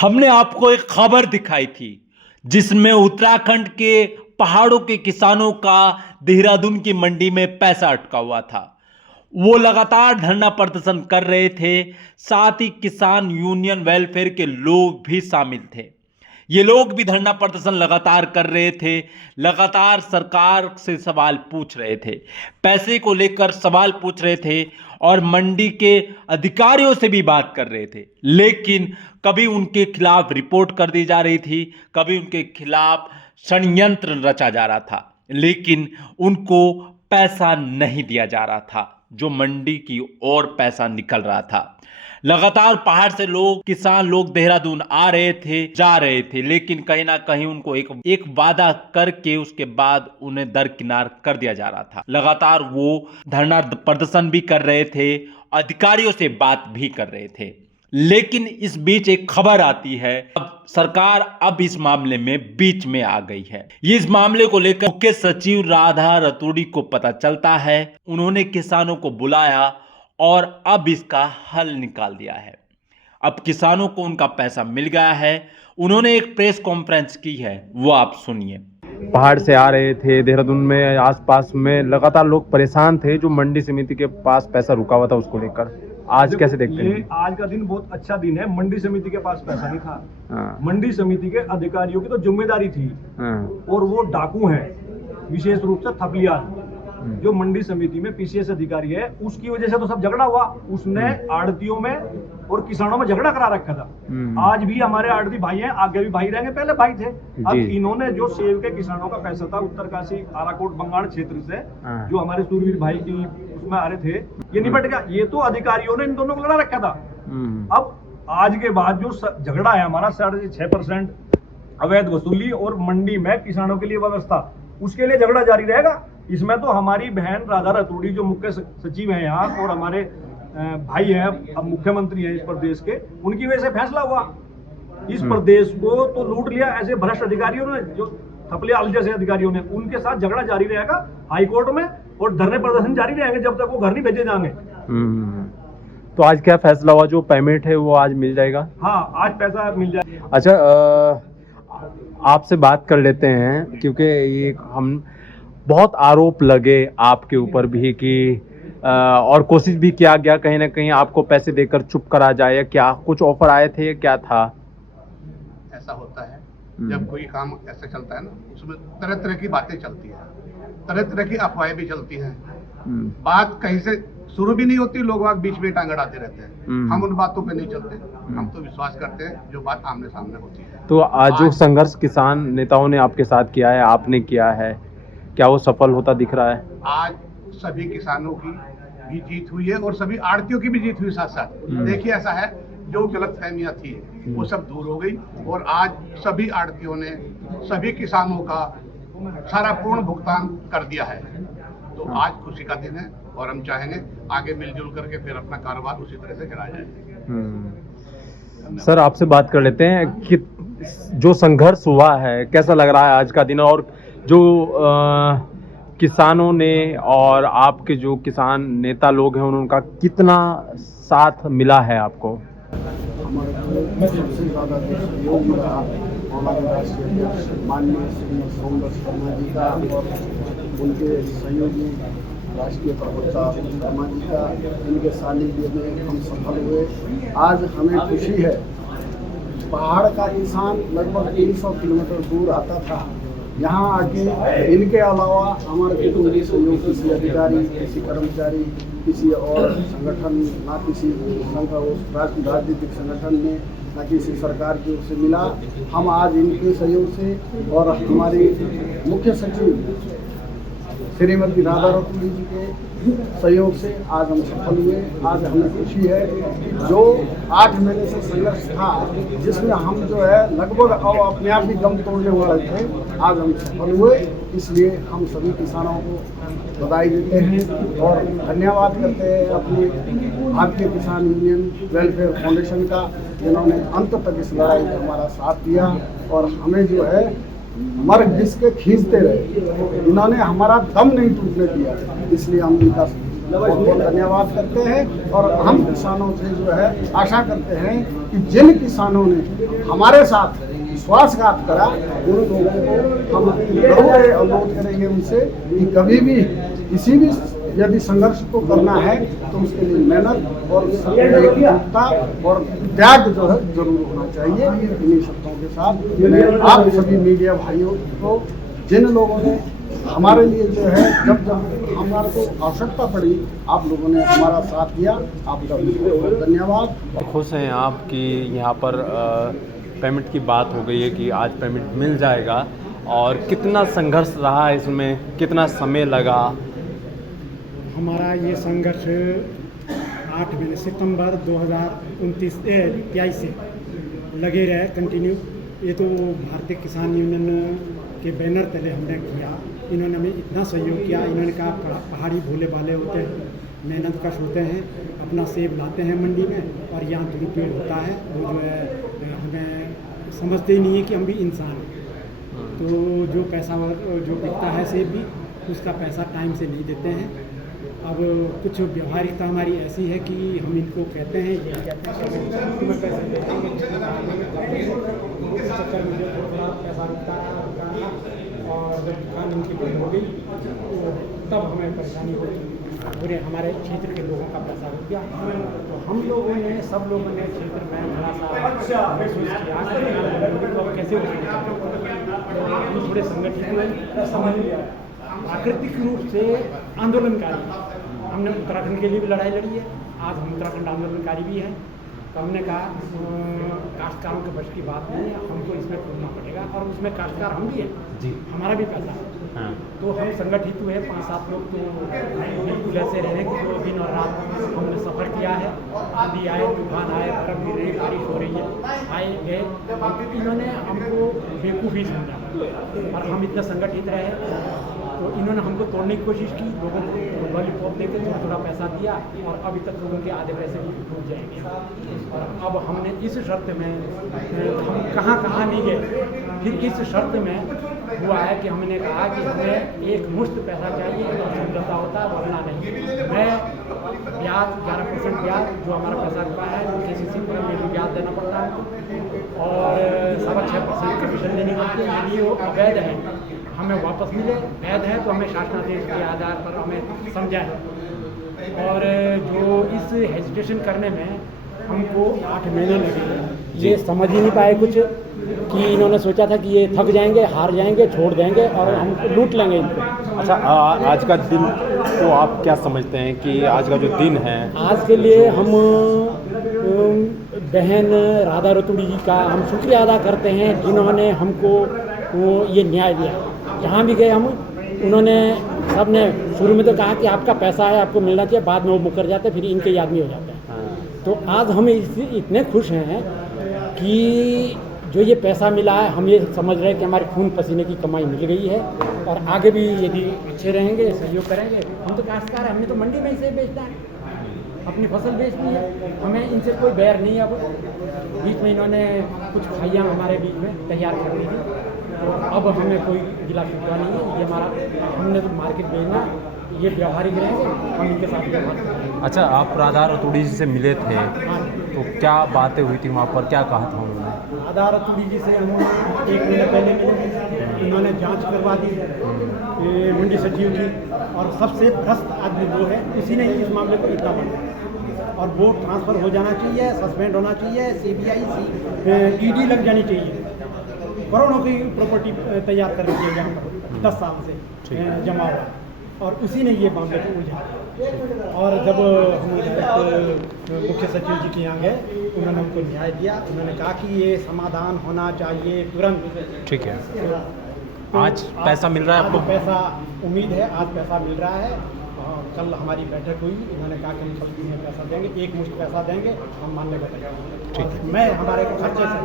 हमने आपको एक खबर दिखाई थी जिसमें उत्तराखंड के पहाड़ों के किसानों का देहरादून की मंडी में पैसा अटका हुआ था। वो लगातार धरना प्रदर्शन कर रहे थे, साथ ही किसान यूनियन वेलफेयर के लोग भी शामिल थे। ये लोग भी धरना प्रदर्शन लगातार कर रहे थे, लगातार सरकार से सवाल पूछ रहे थे, पैसे को लेकर सवाल पूछ रहे थे और मंडी के अधिकारियों से भी बात कर रहे थे। लेकिन कभी उनके खिलाफ रिपोर्ट कर दी जा रही थी, कभी उनके खिलाफ षड्यंत्र रचा जा रहा था, लेकिन उनको पैसा नहीं दिया जा रहा था जो मंडी की ओर पैसा निकल रहा था। लगातार पहाड़ से लोग, किसान लोग देहरादून आ रहे थे, जा रहे थे, लेकिन कहीं ना कहीं उनको एक वादा करके उसके बाद उन्हें दरकिनार कर दिया जा रहा था। लगातार वो धरना प्रदर्शन भी कर रहे थे, अधिकारियों से बात भी कर रहे थे। लेकिन इस बीच एक खबर आती है, अब सरकार अब इस मामले में बीच में आ गई है। ये इस मामले को लेकर मुख्य सचिव राधा रतूड़ी को पता चलता है, उन्होंने किसानों को बुलाया और अब इसका हल निकाल दिया है। अब किसानों को उनका पैसा मिल गया है। उन्होंने एक प्रेस कॉन्फ्रेंस की है, वो आप सुनिए। पहाड़ से आ रहे थे देहरादून में, आसपास में लगातार लोग परेशान थे। जो मंडी समिति के पास पैसा रुका हुआ था उसको लेकर आज कैसे देखते हैं? आज का दिन बहुत अच्छा दिन है। मंडी समिति के पास पैसा नहीं था। हाँ। मंडी समिति के अधिकारियों की तो जिम्मेदारी थी। हाँ। और वो डाकू हैं, विशेष रूप से थपलियाल जो मंडी समिति में पीसीएस अधिकारी है, उसकी वजह से तो सब झगड़ा हुआ। उसने आड़तियों में और किसानों में झगड़ा करा रखा था। आज भी हमारे आड़ती भाई हैं, आगे भी भाई रहेंगे, पहले भाई थे। अब इन्होंने जो सेब के किसानों का पैसा था उत्तरकाशी आराकोट बंगाल क्षेत्र से, जो हमारे सूरवीर भाई की उसमें आ रहे थे, ये निपट गया। ये तो अधिकारियों ने इन दोनों को लड़ा रखा था। अब आज के बाद जो झगड़ा है हमारा 6.5% अवैध वसूली और मंडी में किसानों के लिए व्यवस्था, उसके लिए झगड़ा जारी रहेगा। इसमें तो हमारी बहन राधा रतूड़ी जो मुख्य सचिव है यहाँ, और हमारे भाई हैं, अब मुख्यमंत्री हैं इस प्रदेश के, उनकी वजह से फैसला हुआ। इस प्रदेश को तो लूट लिया ऐसे भ्रष्ट अधिकारियों ने, जो थपलियाल जैसे अधिकारियों ने। उनके साथ झगड़ा जारी रहेगा हाईकोर्ट में, और धरने प्रदर्शन जारी रहेंगे जब तक वो घर नहीं भेजे जाएंगे। तो आज क्या फैसला हुआ? जो पेमेंट है वो आज मिल जाएगा? हाँ, आज पैसा मिल जाएगा। अच्छा, आपसे बात कर लेते हैं, क्योंकि ये हम बहुत आरोप लगे आपके ऊपर भी कि और कोशिश भी किया गया कहीं ना कहीं आपको पैसे देकर चुप करा जाए, या क्या कुछ ऑफर आए थे, क्या था? ऐसा होता है जब कोई काम ऐसे चलता है ना, उसमें तरह तरह की बातें चलती हैं, तरह तरह की अफवाहें भी चलती हैं। बात कहीं से शुरू भी नहीं होती, लोग बीच में टांग अड़ाते रहते हैं। हम उन बातों पे नहीं चलते, हम तो विश्वास करते हैं जो बात आमने सामने होती है। तो आज जो संघर्ष किसान नेताओं ने आपके साथ किया है, आपने किया है, क्या वो सफल होता दिख रहा है? आज सभी किसानों की भी जीत हुई है और सभी आड़तियों की भी जीत हुई साथ साथ। देखिए, ऐसा है, जो गलतफहमियां थी वो सब दूर हो गई और आज सभी आड़तियों ने सभी किसानों का सारा पूर्ण भुगतान कर दिया है। तो आज खुशी का दिन है और हम चाहेंगे आगे मिलजुल करके फिर अपना कारोबार उसी तरह से चलाया जाए। सर, आपसे बात कर लेते हैं कि जो संघर्ष हुआ है कैसा लग रहा है आज का दिन, और जो किसानों ने और आपके जो किसान नेता लोग हैं उनका कितना साथ मिला है आपको? हमारे सबसे ज़्यादा जो सहयोग रहा हमारे राष्ट्रीय अध्यक्ष माननीय श्री सोमदत्त शर्मा जी का और उनके सहयोगी राष्ट्रीय प्रवक्ता शर्मा जी का, इनके सानिध्य में हम सफल हुए। आज हमें खुशी है, पहाड़ का किसान लगभग 300 किलोमीटर दूर आता था, यहाँ आके इनके अलावा हमारे कुटुंबी सहयोग किसी अधिकारी, किसी कर्मचारी, किसी और संगठन, ना किसी राजनीतिक संगठन में, ना किसी सरकार की ओर से मिला। हम आज इनके सहयोग से और हमारी मुख्य सचिव श्रीमती राधा रतूड़ी जी के सहयोग से आज हम सफल हुए। आज हमें खुशी है, जो 8 महीने से संघर्ष था, जिसमें हम जो है लगभग अब अपने आप ही दम तोड़ने वाले थे, आज हम सफल हुए। इसलिए हम सभी किसानों को बधाई देते हैं और धन्यवाद करते हैं अपने भारतीय किसान यूनियन वेलफेयर फाउंडेशन का, जिन्होंने अंत तक इस लड़ाई में हमारा साथ दिया और हमें जो है मर घिस के खींचते रहे। इन्होंने हमारा दम नहीं टूटने दिया, इसलिए हम इनका बहुत बहुत धन्यवाद करते हैं। और हम किसानों से जो है आशा करते हैं कि जिन किसानों ने हमारे साथ विश्वासघात करा उन लोगों को हम जरूर अनुरोध करेंगे उनसे कि कभी भी किसी भी यदि संघर्ष को करना है तो उसके लिए मेहनत और एकजुटता और त्याग जो है जरूर होना चाहिए। इन्हीं शब्दों के साथ मैं आप सभी मीडिया भाइयों को, जिन लोगों ने हमारे लिए जो है जब जब हमारे को आवश्यकता पड़ी आप लोगों ने हमारा साथ दिया, आपका बहुत धन्यवाद। खुश हैं आप कि यहाँ पर पेमेंट की बात हो गई है कि आज पेमेंट मिल जाएगा, और कितना संघर्ष रहा इसमें, कितना समय लगा? हमारा ये संघर्ष 8 महीने सितंबर 2023 से लगे रहे कंटिन्यू। ये तो भारतीय किसान यूनियन के बैनर तले हमने किया। इन्होंने हमें इतना सहयोग किया। इन्होंने कहा पहाड़ी भोले भाले होते हैं, मेहनत कश होते हैं, अपना सेब लाते हैं मंडी में और यहाँ दुरुपयोग होता है। वो जो है हमें समझते ही नहीं है कि हम भी इंसान हैं। तो जो पैसा जो बिकता है सेब भी, उसका पैसा टाइम से नहीं देते हैं। अब कुछ व्यवहारिकता हमारी ऐसी है कि हम इनको कहते हैं, ये कहते हैं तुम्हें पैसे देंगे, चक्कर में थोड़ा पैसा रुकता रहा और जब दुकान उनकी बंद हो गई तो तब हमें परेशानी हुई। पूरे हमारे क्षेत्र के लोगों का पैसा रुक गया। तो हम लोगों ने, सब लोगों ने क्षेत्र में थोड़ा सा महसूस किया तो कैसे हम थोड़े संगठित हुए, समझ लिया प्राकृतिक रूप से आंदोलनकारी। हमने उत्तराखंड के लिए भी लड़ाई लड़ी है, आज हम उत्तराखंड आंदोलनकारी भी हैं। तो हमने कहा काश्तकारों के बस की बात नहीं है, हमको इसमें कूदना पड़ेगा और उसमें काश्तकार हम भी हैं जी, हमारा भी पैसा है। हाँ। तो हम संगठित हुए 5-7 लोग, तो बिल्कुल ऐसे रहे कि जो दिन और रात हमने सफ़र किया है। आंधी आए, तूफान आए, बर्फ गिर रही, बारिश हो रही है, आए गए। इन्होंने हमको बेवकूफ़ी समझा और हम इतना संगठित रहे तो इन्होंने हमको तोड़ने की कोशिश की। लोगों को लॉलीपॉप देके थोड़ा थोड़ा पैसा दिया और अभी तक लोगों के आधे पैसे भी टूट जाएंगे। और अब हमने इस शर्त में, हम कहाँ नहीं गए, फिर इस शर्त में हुआ है कि हमने कहा कि हमें एक मुश्त पैसा चाहिए और समझौता होता है वरना नहीं। मैं ब्याज 11% ब्याज जो हमारा पैसा रुका है, KCC पर में भी ब्याज देना पड़ता है और 6.5% कमीशन देनी पड़ती है। यदि वो अवैध है हमें वापस मिले, वैध है तो हमें शासनादेश के आधार पर हमें समझाए। और जो इस हेजिटेशन करने में हमको 8 महीने लगे, ये समझ ही नहीं पाए कुछ कि इन्होंने सोचा था कि ये थक जाएंगे, हार जाएंगे, छोड़ देंगे और हम लूट लेंगे इनको। अच्छा, आज का दिन तो आप क्या समझते हैं कि आज का जो दिन है, आज के लिए हम बहन राधा रतुड़ी जी का हम शुक्रिया अदा करते हैं जिन्होंने हमको ये न्याय दिया। जहाँ भी गए हम, उन्होंने सब ने शुरू में तो कहा कि आपका पैसा है, आपको मिलना चाहिए, बाद में वो मुकर जाते, फिर इनके ही आदमी हो जाते हैं। तो आज हम इतने खुश हैं कि जो ये पैसा मिला है, हम ये समझ रहे हैं कि हमारे खून पसीने की कमाई मिल गई है और आगे भी यदि अच्छे रहेंगे, सहयोग करेंगे। हम तो काश्तकार हैं, हमने तो मंडी में ही से बेचना है, अपनी फसल बेचनी है, हमें इनसे कोई बैर नहीं है। अब बीच में इन्होंने कुछ खाइयाँ हमारे बीच में तैयार कर दी थी, तो अब हमें कोई गिला शिकवा नहीं है। ये हमारा, हमने तो मार्केट भेजना, ये व्यवहारिक रहेंगे, हम इनके साथ व्यवहार करेंगे। अच्छा, आप राधा रतुड़ी जी से मिले थे, हाँ, तो क्या बातें हुई थी वहाँ पर, क्या कहा था उन्होंने? राधा रतुड़ी जी से हम 1 महीने पहले मिले, इन्होंने जांच करवा दी ये मंडी सचिव की, और सबसे भ्रष्ट आदमी वो है, उसी ने इस मामले को इतना बढ़ाया और वो ट्रांसफ़र हो जाना चाहिए, सस्पेंड होना चाहिए, CBI ED लग जानी चाहिए। करोड़ों की प्रॉपर्टी तैयार कर रही है यहाँ पर 10 साल से जमा हुआ, और उसी ने ये मामले को उलझा। और जब हम मुख्य सचिव जी के यहाँ गए, उन्होंने हमको न्याय दिया। उन्होंने कहा कि ये समाधान होना चाहिए तुरंत। ठीक है, आज पैसा मिल रहा है आपको? पैसा उम्मीद है, आज पैसा मिल रहा है। कल हमारी बैठक हुई, उन्होंने कहा कि हम कल में पैसा देंगे, एक मुश्त पैसा देंगे, हम मानने बैठे। ठीक है, मैं हमारे खर्चे से